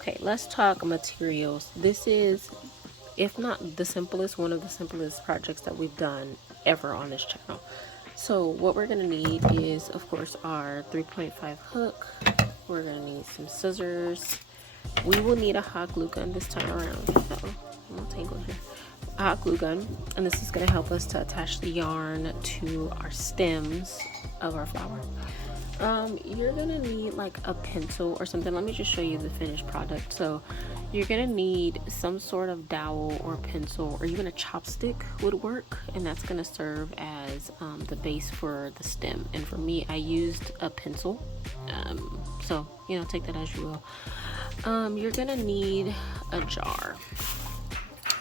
Okay, let's talk materials. This is, if not the simplest, one of the simplest projects that we've done ever on this channel. So what we're gonna need is, of course, our 3.5 hook. We're gonna need some scissors. We will need a hot glue gun this time around. Uh-oh, I'm all tangled here. A hot glue gun, and this is gonna help us to attach the yarn to our stems of our flower. You're gonna need like a pencil or something. Let me just show you the finished product. So you're gonna need some sort of dowel or pencil, or even a chopstick would work, and that's gonna serve as the base for the stem. And for me, I used a pencil, so you know, take that as you will. You're gonna need a jar.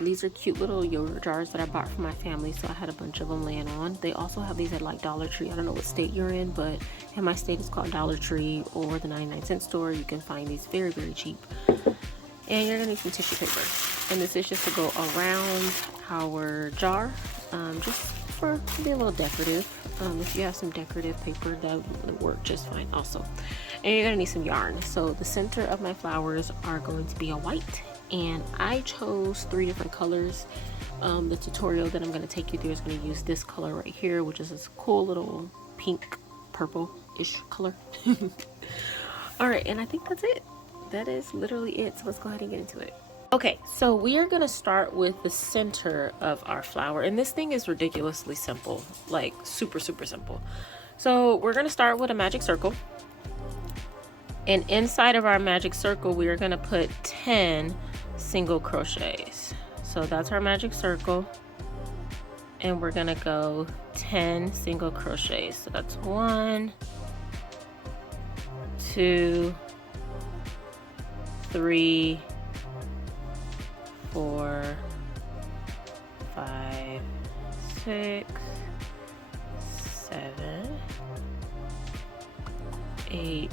These are cute little yogurt jars that I bought for my family, so I had a bunch of them laying on. They also have these at like Dollar Tree. I don't know what state you're in, but in my state it's called Dollar Tree or the 99-cent store. You can find these very, very cheap. And you're gonna need some tissue paper. And this is just to go around our jar, just for to be a little decorative. If you have some decorative paper, that would work just fine also. And you're gonna need some yarn. So the center of my flowers are going to be a white, and I chose 3 different colors. The tutorial that I'm going to take you through is going to use this color right here, which is this cool little pink purple-ish color. All right, and I think that's it. That is literally it. So let's go ahead and get into it. Okay, so we are going to start with the center of our flower, and this thing is ridiculously simple, like super, super simple. So we're going to start with a magic circle. And inside of our magic circle, we are going to put 10 single crochets. So that's our magic circle, and we're going to go 10 single crochets. So that's 1, 2, 3, 4, 5, 6, 7, 8,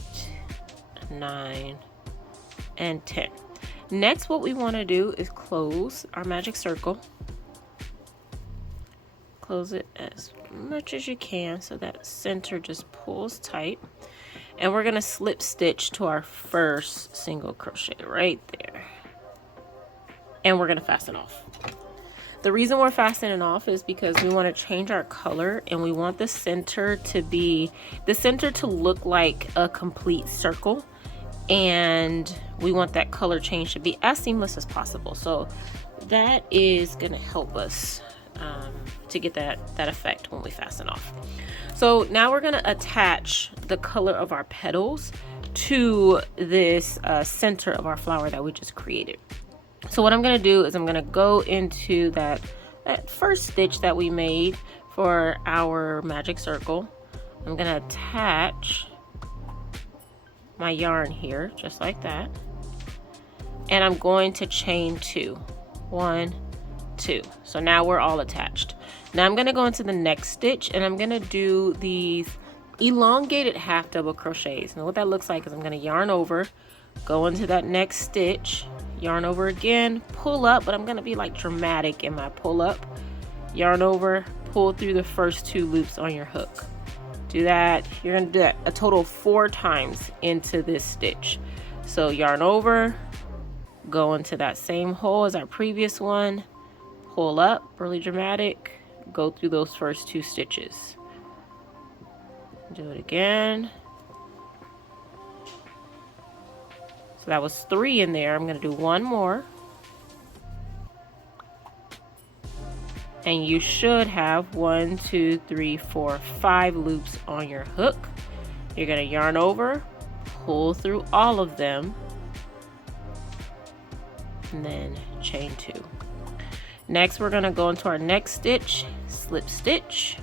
9, and 10. Next, what we want to do is close our magic circle. Close it as much as you can so that center just pulls tight. And we're going to slip stitch to our first single crochet right there. And we're going to fasten off. The reason we're fastening off is because we want to change our color, and we want the center to look like a complete circle. And we want that color change to be as seamless as possible. So that is going to help us to get that effect when we fasten off. So now we're going to attach the color of our petals to this center of our flower that we just created. So what I'm going to do is I'm going to go into that first stitch that we made for our magic circle. I'm going to attach my yarn here just like that, and I'm going to chain 2. 1, 2. So now we're all attached. Now I'm going to go into the next stitch, and I'm going to do these elongated half double crochets. Now what that looks like is I'm going to yarn over, go into that next stitch, yarn over again, pull up, but I'm going to be like dramatic in my pull up, yarn over, pull through the first 2 loops on your hook. Do that. You're going to do that a total of 4 times into this stitch. So yarn over, go into that same hole as our previous one, pull up, really dramatic, go through those first 2 stitches. Do it again. So that was 3 in there. I'm going to do 1 more. And you should have 1, 2, 3, 4, 5 loops on your hook. You're going to yarn over, pull through all of them, and then chain 2. Next, we're going to go into our next stitch, slip stitch,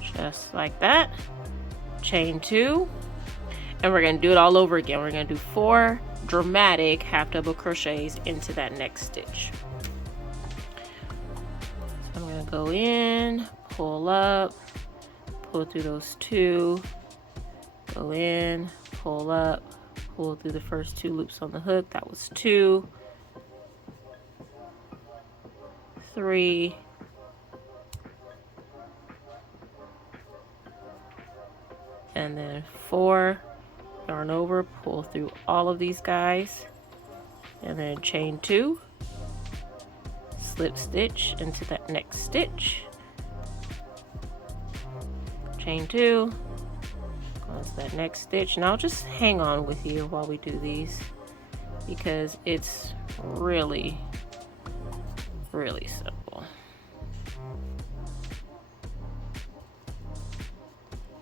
just like that, chain 2, and we're going to do it all over again. We're going to do 4 dramatic half double crochets into that next stitch. I'm going to go in, pull up, pull through those 2, go in, pull up, pull through the first 2 loops on the hook. That was 2, 3, and then 4, yarn over, pull through all of these guys, and then chain 2, slip stitch into that next stitch, chain 2, go into that next stitch. And I'll just hang on with you while we do these because it's really simple.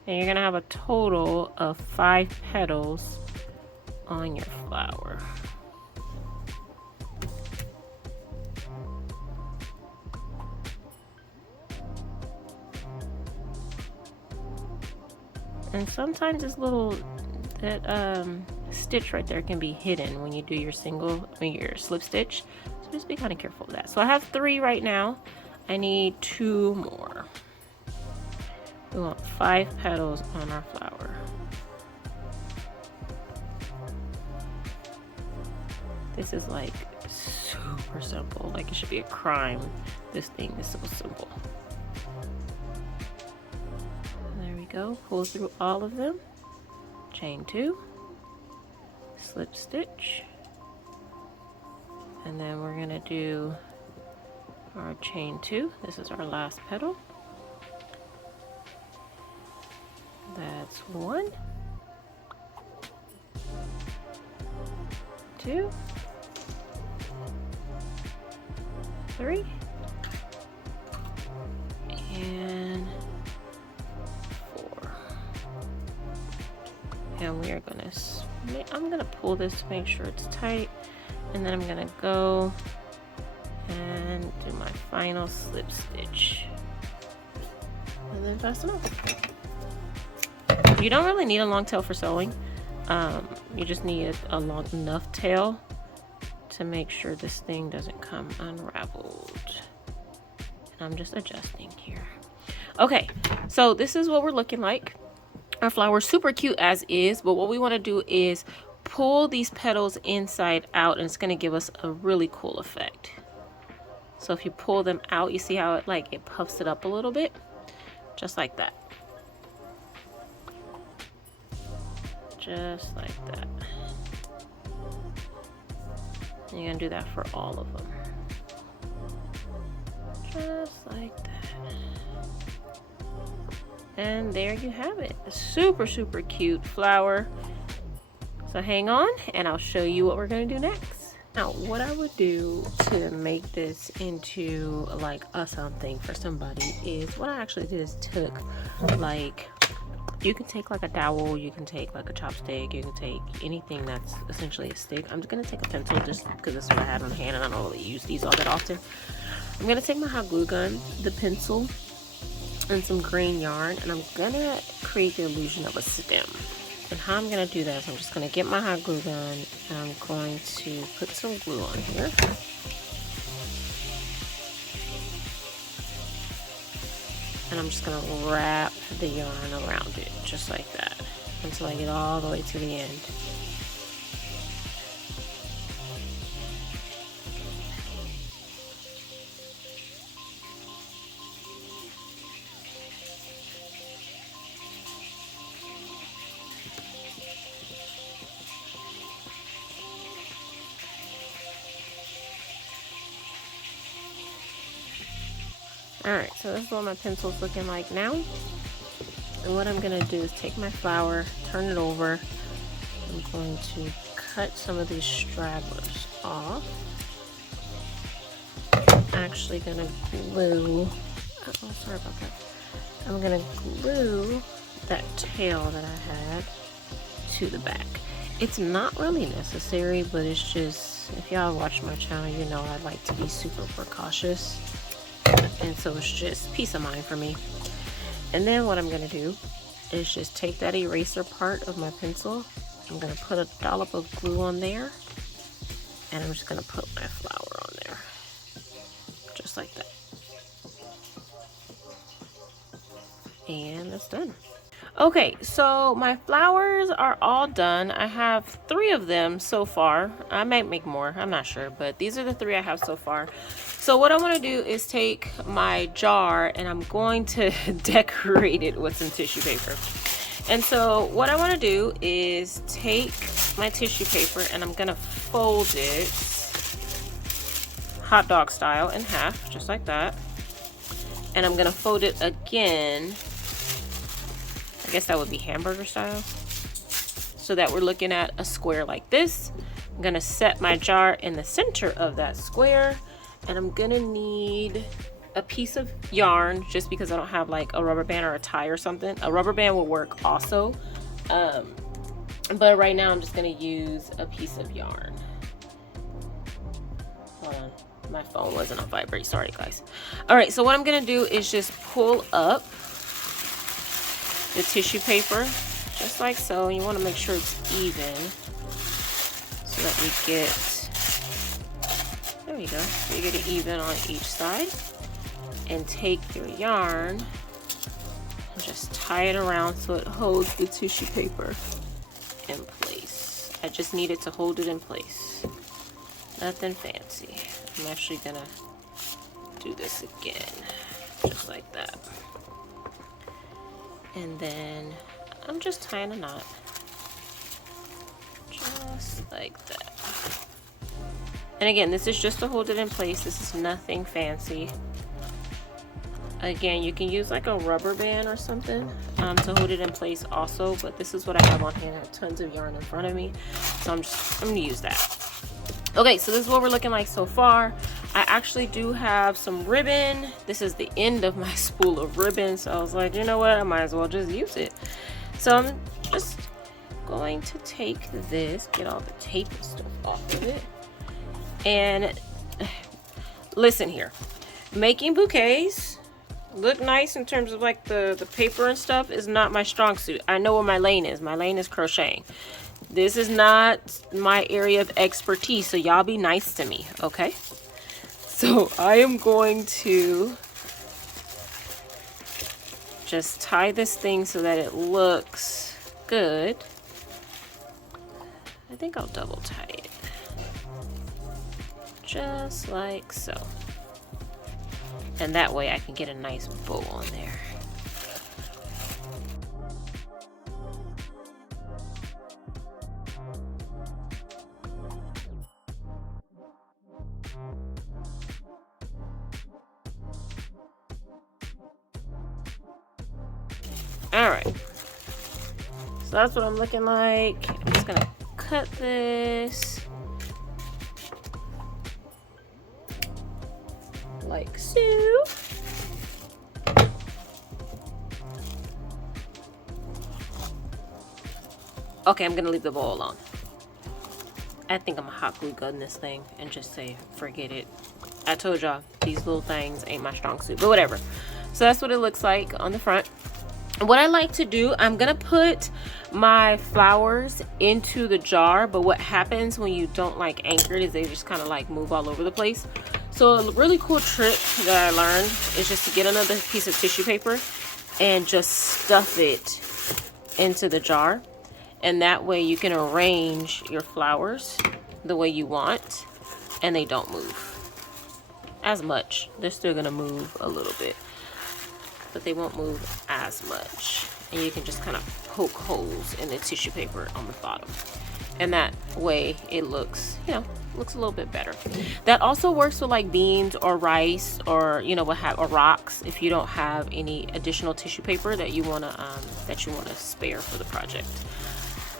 And you're gonna have a total of 5 petals on your flower. And sometimes this little stitch right there can be hidden when you do your your slip stitch. So just be kind of careful of that. So I have 3 right now. I need 2 more. We want 5 petals on our flower. This is like super simple. Like it should be a crime. This thing is so simple. There we go. Pull through all of them. Chain 2. Slip stitch. And then we're gonna do our chain 2. This is our last petal. That's 1, 2, 3, and 4. And we are gonna, I'm gonna pull this to make sure it's tight, and then I'm gonna go and do my final slip stitch, and then fasten off. You don't really need a long tail for sewing. You just need a long enough tail to make sure this thing doesn't come unraveled. And I'm just adjusting here. Okay, so this is what we're looking like. Our flower's super cute as is, but what we want to do is pull these petals inside out, and it's going to give us a really cool effect. So if you pull them out, you see how it puffs it up a little bit, just like that. Just like that. And you're gonna do that for all of them. Just like that. And there you have it. A super cute flower. So hang on and I'll show you what we're gonna do next. Now, what I would do to make this into like a something for somebody is what I actually did is took you can take like a dowel, you can take like a chopstick, you can take anything that's essentially a stick. I'm just gonna take a pencil just because that's what I had on hand and I don't really use these all that often. I'm gonna take my hot glue gun, the pencil, and some green yarn, and I'm gonna create the illusion of a stem. And how I'm gonna do that is I'm just gonna get my hot glue gun and I'm going to put some glue on here. And I'm just gonna wrap the yarn around it just like that until I get all the way to the end. Alright, so this is what my pencil's looking like now. And what I'm going to do is take my flower, turn it over. I'm going to cut some of these stragglers off. I'm actually going to glue, oh sorry about that. I'm going to glue that tail that I had to the back. It's not really necessary, but it's just, if y'all watch my channel, you know I like to be super precautious. And so it's just peace of mind for me. And then what I'm going to do is just take that eraser part of my pencil. I'm going to put a dollop of glue on there. And I'm just going to put my flower on there. Just like that. And that's done. Okay, so my flowers are all done. I have 3 of them so far. I might make more, I'm not sure, but these are the 3 I have so far. So what I want to do is take my jar and I'm going to decorate it with some tissue paper. And so what I want to do is take my tissue paper and I'm going to fold it hot dog style in half, just like that. And I'm going to fold it again. I guess that would be hamburger style. So that we're looking at a square like this. I'm going to set my jar in the center of that square. And I'm going to need a piece of yarn, just because I don't have like a rubber band or a tie or something. A rubber band will work also, but right now I'm just gonna use a piece of yarn. Hold on, my phone wasn't on vibrate, sorry guys. All right, so what I'm gonna do is just pull up the tissue paper just like so. You want to make sure it's even so that we get, there we go, so you get it even on each side. And take your yarn and just tie it around so it holds the tissue paper in place. I just need it to hold it in place. Nothing fancy. I'm actually gonna do this again, just like that. And then I'm just tying a knot, just like that. And again, this is just to hold it in place. This is nothing fancy. Again, you can use like a rubber band or something to hold it in place also, but this is what I have on hand. I have tons of yarn in front of me, so I'm gonna use that. Okay, so this is what we're looking like so far. I actually do have some ribbon. This is the end of my spool of ribbon, so I was like, you know what, I might as well just use it. So I'm just going to take this, get all the tape and stuff off of it, and listen here, making bouquets look nice in terms of like the paper and stuff is not my strong suit. I know where my lane is. My lane is crocheting. This is not my area of expertise, so y'all be nice to me, okay? So I am going to just tie this thing so that it looks good. I think I'll double tie it, just like so. And that way I can get a nice bow on there. All right, so that's what I'm looking like. I'm just gonna cut this like so. Okay, I'm gonna leave the bowl alone. I think I'm a hot glue gun this thing and just say forget it. I told y'all these little things ain't my strong suit, but whatever. So that's what it looks like on the front. What I like to do, I'm gonna put my flowers into the jar, but what happens when you don't like anchor it is they just kind of like move all over the place. So a really cool trick that I learned is just to get another piece of tissue paper and just stuff it into the jar. And that way you can arrange your flowers the way you want and they don't move as much. They're still gonna move a little bit, but they won't move as much. And you can just kind of poke holes in the tissue paper on the bottom. And that way it looks, you know, looks a little bit better. That also works with like beans or rice or, you know, or rocks if you don't have any additional tissue paper that you wanna spare for the project.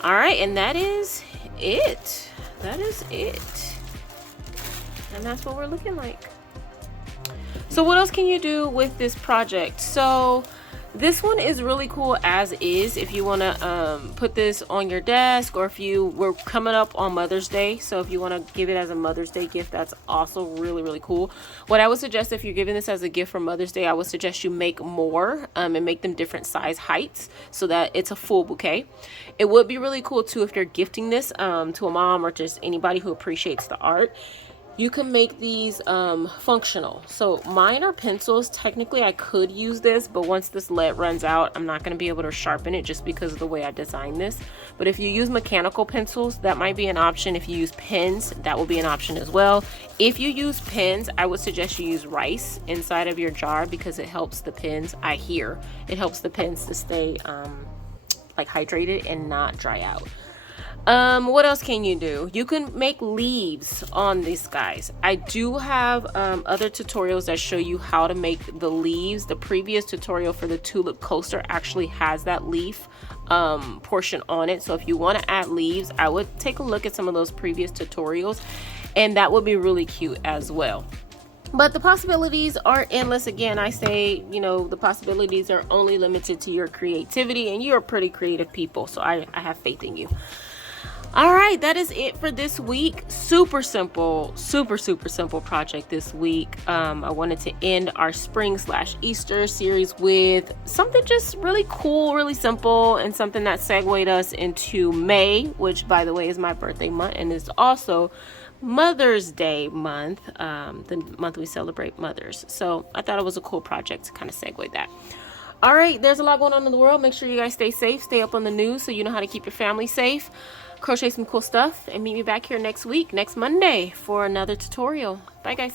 All right, and that is it. That is it. And that's what we're looking like. So what else can you do with this project? So this one is really cool as is if you want to put this on your desk, or if you were coming up on Mother's Day. So if you want to give it as a Mother's Day gift, that's also really, really cool. What I would suggest if you're giving this as a gift for Mother's Day, I would suggest you make more and make them different size heights so that it's a full bouquet. It would be really cool too if you're gifting this to a mom or just anybody who appreciates the art. You can make these functional. So mine are pencils. Technically I could use this, but once this lead runs out, I'm not going to be able to sharpen it just because of the way I designed this. But if you use mechanical pencils, that might be an option. If you use pens, that will be an option as well. If you use pens, I would suggest you use rice inside of your jar because it helps the pens, I hear, it helps the pens to stay like hydrated and not dry out. What else can you do? You can make leaves on these guys. I do have other tutorials that show you how to make the leaves. The previous tutorial for the tulip coaster actually has that leaf portion on it. So if you want to add leaves, I would take a look at some of those previous tutorials, and that would be really cute as well. But the possibilities are endless. Again, I say, you know, the possibilities are only limited to your creativity, and you're pretty creative people, so I have faith in you. All right, that is it for this week. Super simple, super simple project this week. I wanted to end our spring/Easter series with something just really cool, really simple, and something that segued us into May, which, by the way, is my birthday month and is also Mother's Day month, the month we celebrate mothers. So I thought it was a cool project to kind of segue that. All right, there's a lot going on in the world. Make sure you guys stay safe, stay up on the news so you know how to keep your family safe. Crochet some cool stuff, and meet me back here next week, next Monday, for another tutorial. Bye, guys.